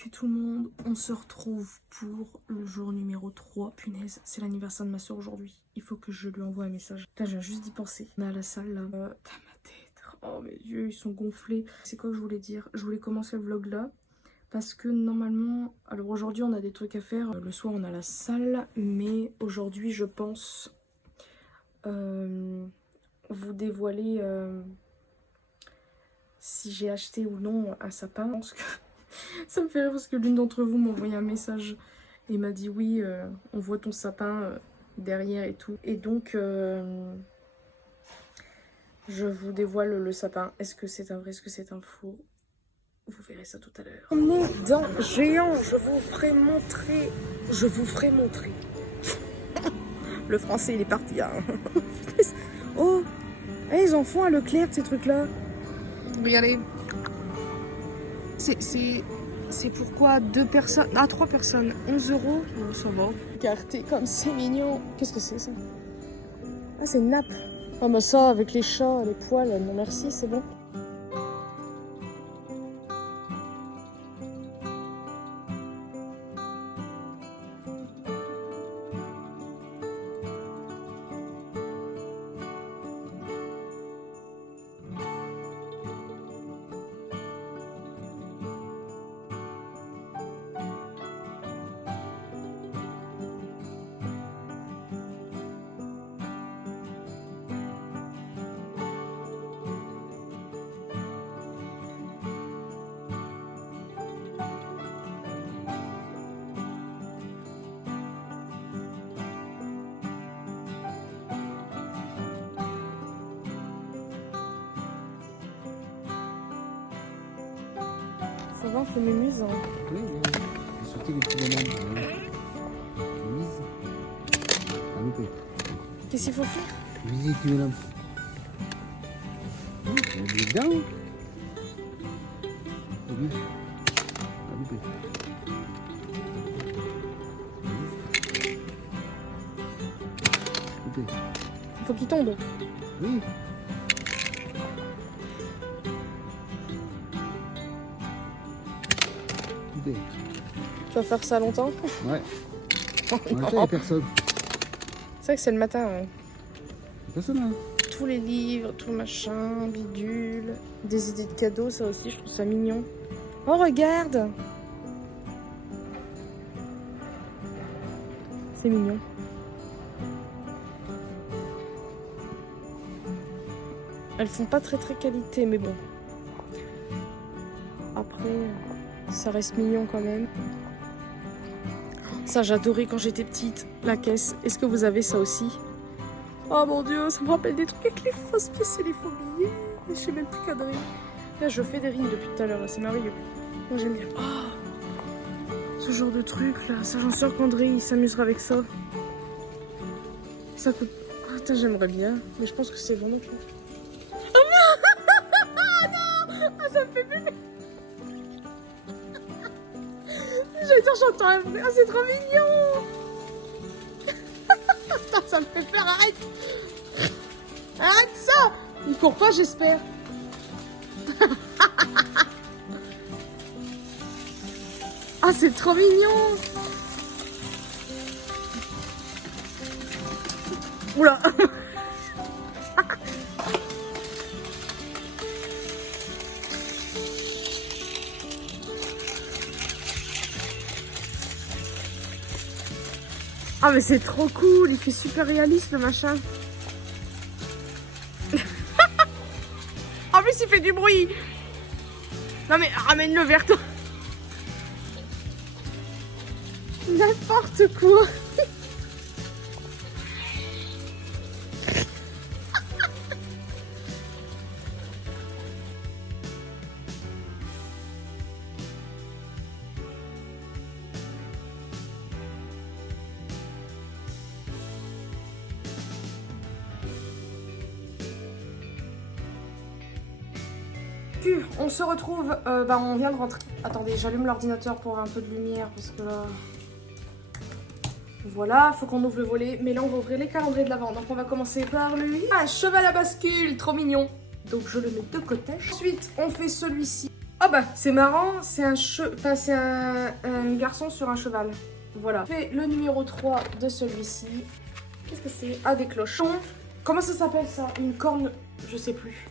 Puis tout le monde, on se retrouve pour le jour numéro 3. Punaise, c'est l'anniversaire de ma soeur aujourd'hui. Il faut que je lui envoie un message. Putain, j'ai juste d'y penser. On est à la salle là. T'as ma tête. Oh mes yeux, ils sont gonflés. C'est quoi que je voulais dire? Je voulais commencer le vlog là. Parce que normalement, alors aujourd'hui on a des trucs à faire. Le soir on a la salle. Mais aujourd'hui je pense vous dévoiler si j'ai acheté ou non un sapin. Je pense que ça me fait rire parce que l'une d'entre vous m'a envoyé un message et m'a dit oui, on voit ton sapin derrière et tout. Et donc, je vous dévoile le sapin. Est-ce que c'est un vrai, est-ce que c'est un faux? Vous verrez ça tout à l'heure. On est dans Géant, je vous ferai montrer. Je vous ferai montrer. Le français, il est parti. Hein. Oh, hey, ils en font à Leclerc, ces trucs-là. Regardez. C'est pourquoi 2 personnes... Ah, 3 personnes. 11 €. Non, ça va. Carté comme c'est mignon. Qu'est-ce que c'est ça? Ah, c'est une nappe. Ah bah ça, avec les chats, les poils, non merci, c'est bon. Ça va, on fait mémuse. Hein. Oui, j'ai sauté les petits bonhommes. Mise. À louper. Qu'est-ce qu'il faut faire? Viser les petits bonhommes. On est dedans. Oui. À louper. Louper. Il faut qu'il tombe. Oui. Louper. Tu vas faire ça longtemps? Ouais. Oh, En même temps, il n'y a personne. c'est vrai que c'est le matin. Hein. Il y a personne là. Tous les livres, tout machin, bidule. Des idées de cadeaux, ça aussi, je trouve ça mignon. Oh, regarde! C'est mignon. Elles font pas très qualité, mais bon. Après, ça reste mignon quand même. Ça, j'adorais quand j'étais petite, la caisse. Est-ce que vous avez ça aussi? Oh mon dieu, ça me rappelle des trucs avec les fausses pièces et les faux billets. Je sais même plus cadrer. Là, je fais des rimes depuis tout à l'heure, c'est merveilleux. Moi, j'aime bien. Oh, ce genre de truc là, ça, j'en suis sûre qu'André, il s'amusera avec ça. Ça coûte... Ah, putain, j'aimerais bien, mais je pense que c'est vraiment cher. Ah, ça me fait peur. J'allais dire, j'entends un bruit. Ah, c'est trop mignon. Putain, ça me fait peur, arrête. Arrête ça. Il court pas, j'espère. Ah, c'est trop mignon. Oula. Ah mais c'est trop cool, il fait super réaliste le machin. En plus il fait du bruit. Non mais ramène-le vers toi. N'importe quoi. On se retrouve, on vient de rentrer. Attendez, j'allume l'ordinateur pour avoir un peu de lumière parce que là... Voilà, faut qu'on ouvre le volet. Mais là, on va ouvrir les calendriers de l'Avent. Donc, on va commencer par lui. Ah, cheval à bascule, trop mignon. Donc, je le mets de côté. Ensuite, on fait celui-ci. Ah bah, c'est marrant, c'est un garçon sur un cheval. Voilà. Je fais le numéro 3 de celui-ci. Qu'est-ce que c'est? Ah, des clochons. Comment ça s'appelle ça? Une corne, je sais plus.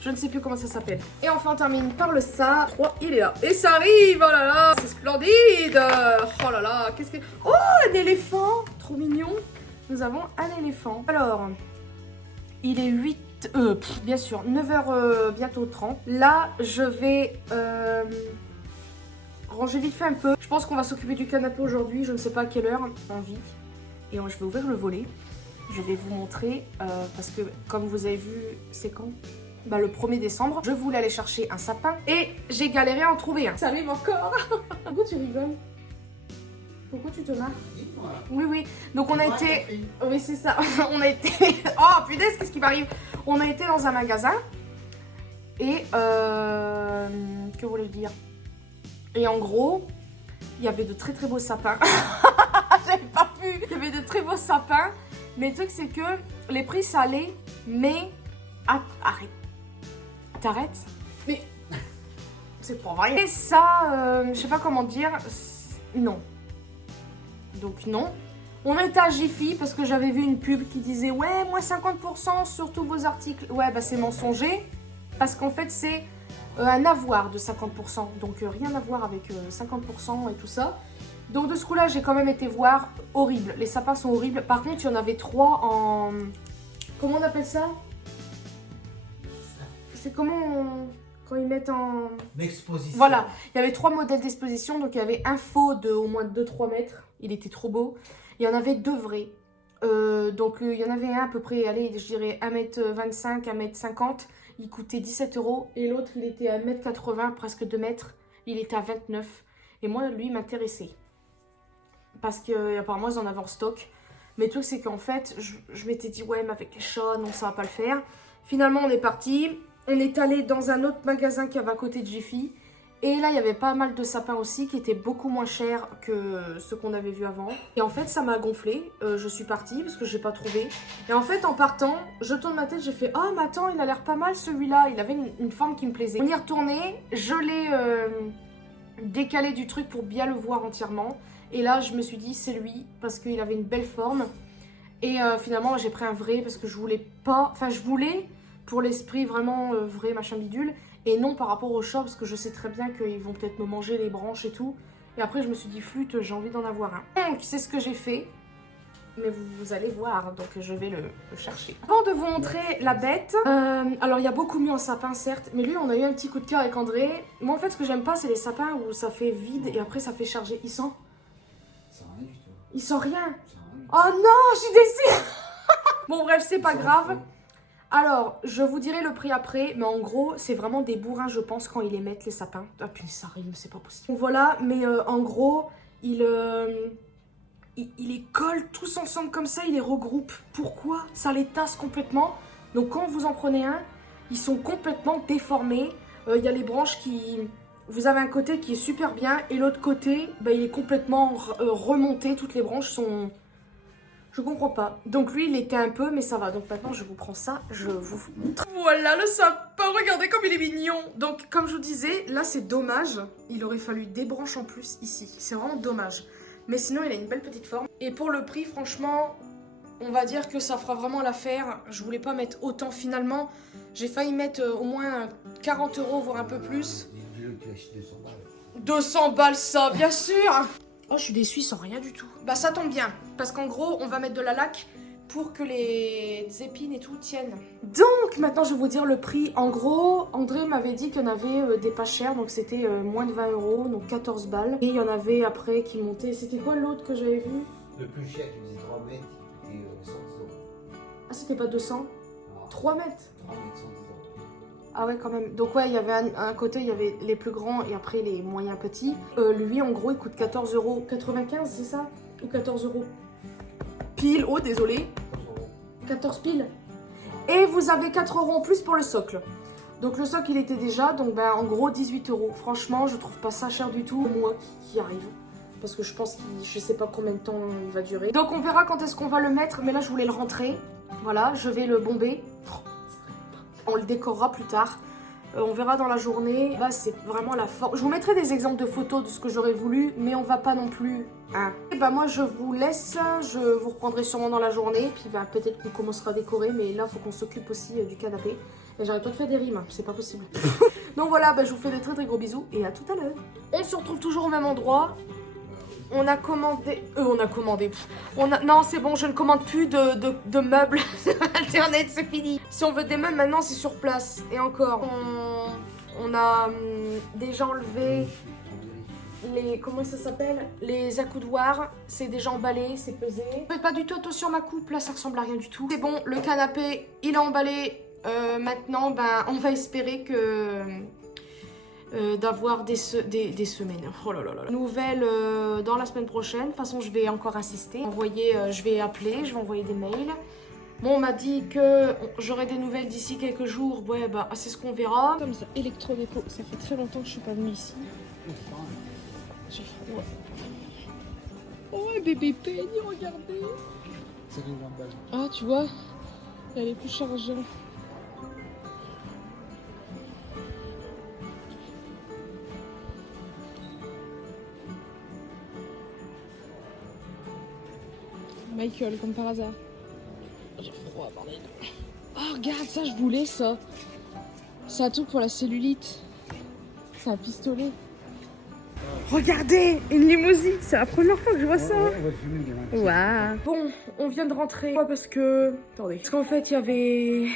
Je ne sais plus comment ça s'appelle. Et enfin, on termine par le ça. 3, il est là. Et ça arrive, oh là là, c'est splendide. Oh là là, qu'est-ce que... Oh, un éléphant, trop mignon. Nous avons un éléphant. Alors, il est 8... bien sûr, 9h bientôt 30. Là, je vais ranger vite fait un peu. Je pense qu'on va s'occuper du canapé aujourd'hui. Je ne sais pas à quelle heure. Envie. Et je vais ouvrir le volet. Je vais vous montrer parce que comme vous avez vu, c'est quand? Bah, le 1er décembre. Je voulais aller chercher un sapin et j'ai galéré à en trouver un. Ça arrive encore. Pourquoi tu rigoles? Pourquoi tu te marres? Oui, oui. Donc on a été... Oui, c'est ça. On a été... Oh, punaise, qu'est-ce qui m'arrive? On a été dans un magasin. Et... Que voulais-je dire? Et en gros, il y avait de très très beaux sapins. J'avais pas vu. Il y avait de très beaux sapins. Mais le truc, c'est que les prix, ça allait. Mais... Arrête. T'arrêtes? Mais... C'est pas vrai. Et ça, je sais pas comment dire. Non. Donc non. On était à Jiffy parce que j'avais vu une pub qui disait ouais, moins 50% sur tous vos articles. Ouais, bah c'est mensonger. Parce qu'en fait, c'est un avoir de 50%. Donc rien à voir avec 50% et tout ça. Donc de ce coup-là, j'ai quand même été voir. Horrible. Les sapins sont horribles. Par contre, il y en avait 3 en... Comment on appelle ça? C'est comment quand ils mettent en... Exposition. Voilà. Il y avait 3 modèles d'exposition. Donc il y avait un faux de au moins 2-3 mètres. Il était trop beau. Il y en avait 2 vrais. Donc il y en avait un à peu près, allez, je dirais 1m25, 1m50. Il coûtait 17 €. Et l'autre, il était à 1m80, presque 2 mètres. Il était à 29. Et moi, lui, il m'intéressait. Parce qu'apparemment, ils en avaient en stock. Mais le truc, c'est qu'en fait, je m'étais dit, ouais, mais avec les chats, non, ça va pas le faire. Finalement, on est parti. On est allé dans un autre magasin qui avait à côté de Jiffy. Et là, il y avait pas mal de sapins aussi qui étaient beaucoup moins chers que ceux qu'on avait vus avant. Et en fait, ça m'a gonflé. Je suis partie parce que j'ai pas trouvé. Et en fait, en partant, je tourne ma tête, j'ai fait « Oh, mais attends, il a l'air pas mal celui-là. » Il avait une forme qui me plaisait. On y est retourné, je l'ai décalé du truc pour bien le voir entièrement. Et là, je me suis dit « C'est lui » parce qu'il avait une belle forme. Et finalement, j'ai pris un vrai parce que je voulais pas... Enfin, je voulais pour l'esprit vraiment vrai, machin bidule. Et non par rapport au chat, parce que je sais très bien qu'ils vont peut-être me manger les branches et tout. Et après, je me suis dit, flûte, j'ai envie d'en avoir un. Donc, c'est ce que j'ai fait. Mais vous allez voir, donc je vais le chercher. Avant de vous montrer la bête, alors il y a beaucoup mieux en sapin, certes. Mais lui, on a eu un petit coup de cœur avec André. Moi, en fait, ce que j'aime pas, c'est les sapins où ça fait vide et après, ça fait charger. Il sent? Ça sent rien du tout. Il sent rien. Ça sent rien. Oh non, je suis déçue. Bon, bref, c'est pas grave. Alors, je vous dirai le prix après, mais en gros, c'est vraiment des bourrins, je pense, quand ils les mettent, les sapins. Ah, puis ça rime, c'est pas possible. Donc voilà, mais en gros, il les colle tous ensemble comme ça, il les regroupe. Pourquoi? Ça les tasse complètement. Donc quand vous en prenez un, ils sont complètement déformés. Il y a les branches qui... Vous avez un côté qui est super bien, et l'autre côté, bah, il est complètement remonté. Toutes les branches sont... Je comprends pas. Donc lui, il était un peu, mais ça va. Donc maintenant, je vous prends ça, je vous montre. Voilà le sapin, regardez comme il est mignon. Donc comme je vous disais, là c'est dommage. Il aurait fallu des branches en plus ici. C'est vraiment dommage. Mais sinon, il a une belle petite forme. Et pour le prix, franchement, on va dire que ça fera vraiment l'affaire. Je voulais pas mettre autant finalement. J'ai failli mettre au moins 40 €, voire un peu plus. Dis-le que tu achètes 200 balles. 200 balles ça, bien sûr. Oh, je suis déçue sans rien du tout. Bah ça tombe bien, parce qu'en gros, on va mettre de la laque pour que les épines et tout tiennent. Donc, maintenant, je vais vous dire le prix. En gros, André m'avait dit qu'il y en avait des pas chers, donc c'était moins de 20 €, donc 14 balles. Et il y en avait après qui montaient. C'était quoi l'autre que j'avais vu? Le plus cher qui faisait 3 mètres, il coûtait 110 €. Ah, c'était pas 200? Alors, 3 mètres? 3 mètres, 110 €. Ah ouais, quand même. Donc ouais, il y avait un côté, il y avait les plus grands et après les moyens petits. Lui, en gros, il coûte 14,95 €, c'est ça? Ou 14 € pile, oh désolé. 14 piles. Et vous avez 4 € en plus pour le socle. Donc le socle, il était déjà, donc ben, en gros 18 €. Franchement, je trouve pas ça cher du tout. Moi qui arrive. Parce que je pense je sais pas combien de temps il va durer. Donc on verra quand est-ce qu'on va le mettre. Mais là, je voulais le rentrer. Voilà, je vais le bomber. On le décorera plus tard. On verra dans la journée. Là, c'est vraiment la forme. Je vous mettrai des exemples de photos de ce que j'aurais voulu, mais on va pas non plus... Hein. Et bah moi, je vous laisse. Je vous reprendrai sûrement dans la journée. Puis bah, peut-être qu'on commencera à décorer, mais là, il faut qu'on s'occupe aussi du canapé. Et j'arrête pas de faire des rimes, hein. C'est pas possible. Donc voilà, bah, je vous fais des très très gros bisous et à tout à l'heure. On se retrouve toujours au même endroit. On a commandé... on a commandé... Non, c'est bon, je ne commande plus de meubles sur Internet, c'est fini. Si on veut des meubles, maintenant, c'est sur place. Et encore, on a déjà enlevé les... Comment ça s'appelle? Les accoudoirs. C'est déjà emballé, c'est pesé. Faites pas du tout attention à ma coupe, là, ça ressemble à rien du tout. C'est bon, le canapé, il est emballé. Maintenant, ben, on va espérer que... d'avoir des semaines. Oh là là là. Nouvelle dans la semaine prochaine. De toute façon, je vais encore insister. Je vais appeler, je vais envoyer des mails. Bon, on m'a dit que j'aurai des nouvelles d'ici quelques jours. Ouais, bah, c'est ce qu'on verra. Comme ça, électro-déco. Ça fait très longtemps que je suis pas venue ici. J'ai froid. Oh, bébé Penny, regardez. C'est une grande. Ah, tu vois, elle est plus chargée. Michael, comme par hasard. J'ai froid, bordel. Oh, regarde, ça, je voulais ça. Ça a tout pour la cellulite. C'est un pistolet. Regardez, une limousine. C'est la première fois que je vois ça. Waouh. Bon, on vient de rentrer. Pourquoi? Parce que... Attendez. Parce qu'en fait, il y avait...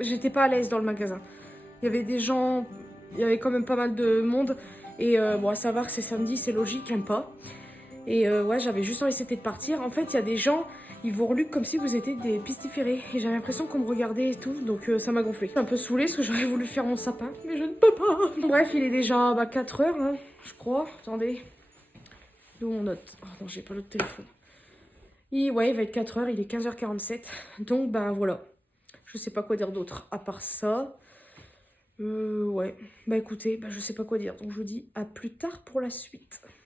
J'étais pas à l'aise dans le magasin. Il y avait des gens... Il y avait quand même pas mal de monde. Et bon, à savoir que c'est samedi, c'est logique, j'aime pas. Et ouais, j'avais juste envie de partir. En fait, il y a des gens, ils vous reluquent comme si vous étiez des pistiférés. Et j'avais l'impression qu'on me regardait et tout, donc ça m'a gonflé. Je suis un peu saoulée parce que j'aurais voulu faire mon sapin, mais je ne peux pas. Bref, il est déjà 4 heures, hein, je crois. Attendez. D'où on note? Oh non, j'ai pas l'autre téléphone. Ouais, il va être 4 heures, il est 15h47. Donc, bah voilà. Je sais pas quoi dire d'autre à part ça. Ouais. Bah écoutez, bah, je sais pas quoi dire. Donc je vous dis à plus tard pour la suite.